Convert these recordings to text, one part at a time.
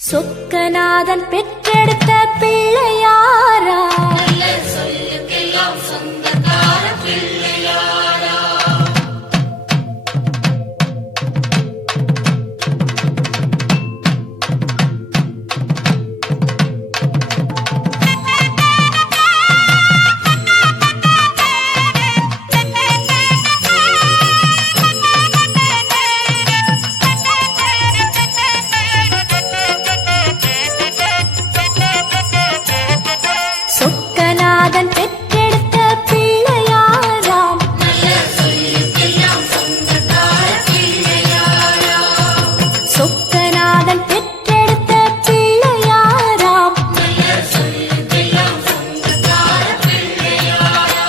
சொக்கநாதன் பெற்றெடுத்த பிள்ளையாரா, சொல்லுக்கெல்லாம் சொந்தக்கார பிள்ளையாரா. சொக்கநாதன் பெற்றெடுத்த பிள்ளையாராம், சொல்லுக்கெல்லாம் சொந்தக்கார பிள்ளையாரா. சொக்கநாதன் பெற்றெடுத்த பிள்ளையாராம், சொல்லுக்கெல்லாம் சொந்தக்கார பிள்ளையாரா.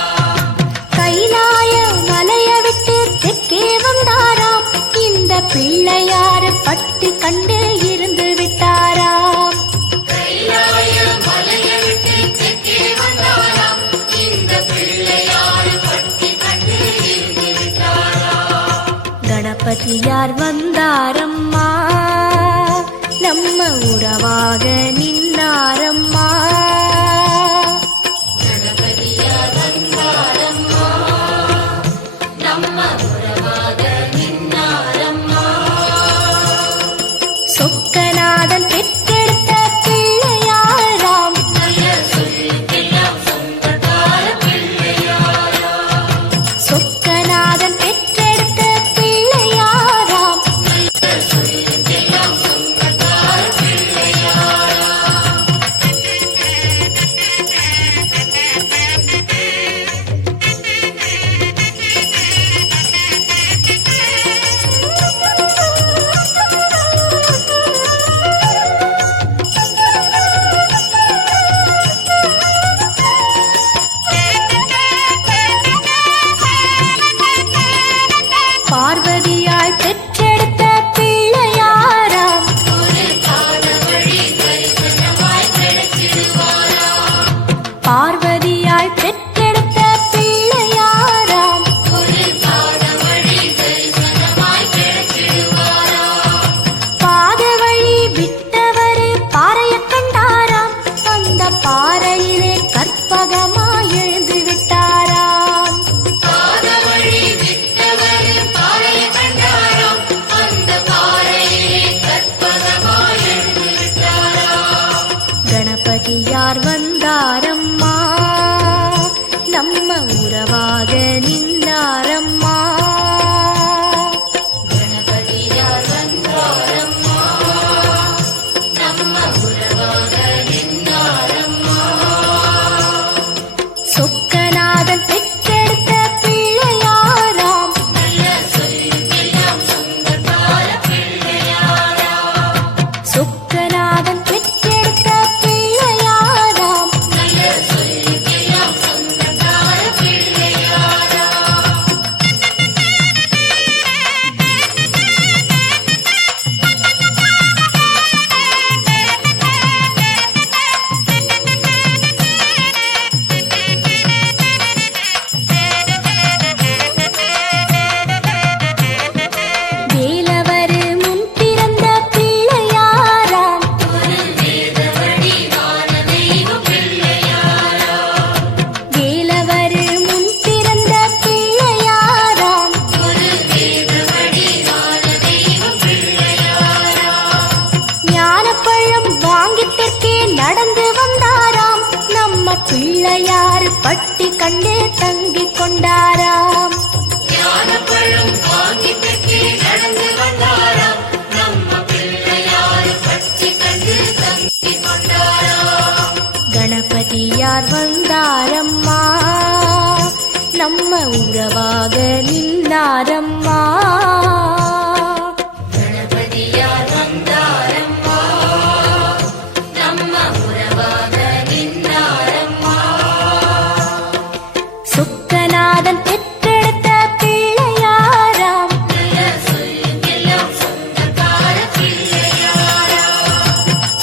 கைலாய மலைய விட்டு தெற்கே வந்தாராம், இந்த பிள்ளையாரு பட்டி கண்டு இருந்து விட்டாராம். கைலாய மலையை விட்டு தெற்கே வந்தாராம், இந்த பிள்ளையாரு பட்டி கண்டு இருந்து விட்டாரா. கணபதியார் வந்தாரம்மா, நம்ம உறவாக நின்னாரம்மா. கணபதியார் வந்தாரம்மா, நம்ம உறவாக நின்னாரம்மா. சொக்கநாதன் பெற்றெடுத்த பிள்ளையாராம், சொல்லுக்கெல்லாம் சொந்தக்கார பிள்ளையாரா. சொக்கநாதன் பெற்றெடுத்த பிள்ளையாராம், சொல்லுக்கெல்லாம் சொந்தக்கார பிள்ளையாரா. பார்வதியாய் பெற்றெடுத்த பிள்ளையாராம், ஒரு பாத வழி தரிசனமாய் கிடைச்சிடுவாரா. பார்வதியாய் பெற்றெடுத்த பிள்ளையாராம், ஒரு பாத வழி தரிசனமாய் கிடைச்சிடுவாரா. பாத வழி விட்டவரே பாறையக் கண்டாராம், அந்த பாறையிலே கற்பகமாய் எழுந்து விட்டாராம். பாத வழி விட்டவர் பாறையை கண்டாராம், அந்த பாறையிலே கற்பகமாய் எழுந்து விட்டாரா. கணபதியார் வந்தாரம்மா, நம்ம உறவாக நின்னாரம்மா. கணபதியார் வந்தாரம்மா, நம்ம உறவாக நின்னாரம்மா. சொக்கநாதன் பெற்றெடுத்த பிள்ளையாராம், சொல்லுக்கெல்லாம் சொந்தக்கார பிள்ளையாரா. சொக்கநாதன் பெற்றெடுத்த பிள்ளையாராம், சொல்லுக்கெல்லாம் சொந்தக்கார பிள்ளையாரா. வேலவரு முன் பிறந்த பிள்ளையாராம், ஒரு வேத வடிவான தெய்வ பிள்ளையாரா. வேலவரு முன் பிறந்த பிள்ளையாராம், ஒரு வேத வடிவான தெய்வ பிள்ளையாரா. ஞானப்பழம் வாங்கி தெற்கே நடந்து வந்தாராம், நம்ம பிள்ளையார் பட்டி கண்டு தங்கிக் கொண்டாராம். ஞானப்பழம் வாங்கி தெற்கே நடந்து வந்தாராம், நம்ம பிள்ளையார் பட்டி கண்டு தங்கிக் கொண்டாராம். கணபதியார் வந்தாரம்மா, நம்ம உறவாக நின்னாரம்மா. கணபதியார் வந்தாரம்மா, நம்ம உறவாக நின்னாரம்மா. சொக்கநாதன் பெற்றெடுத்த பிள்ளையாராம், சொல்லுக்கெல்லாம் சொந்தக்கார பிள்ளையாரா.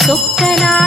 சொக்கநாதன்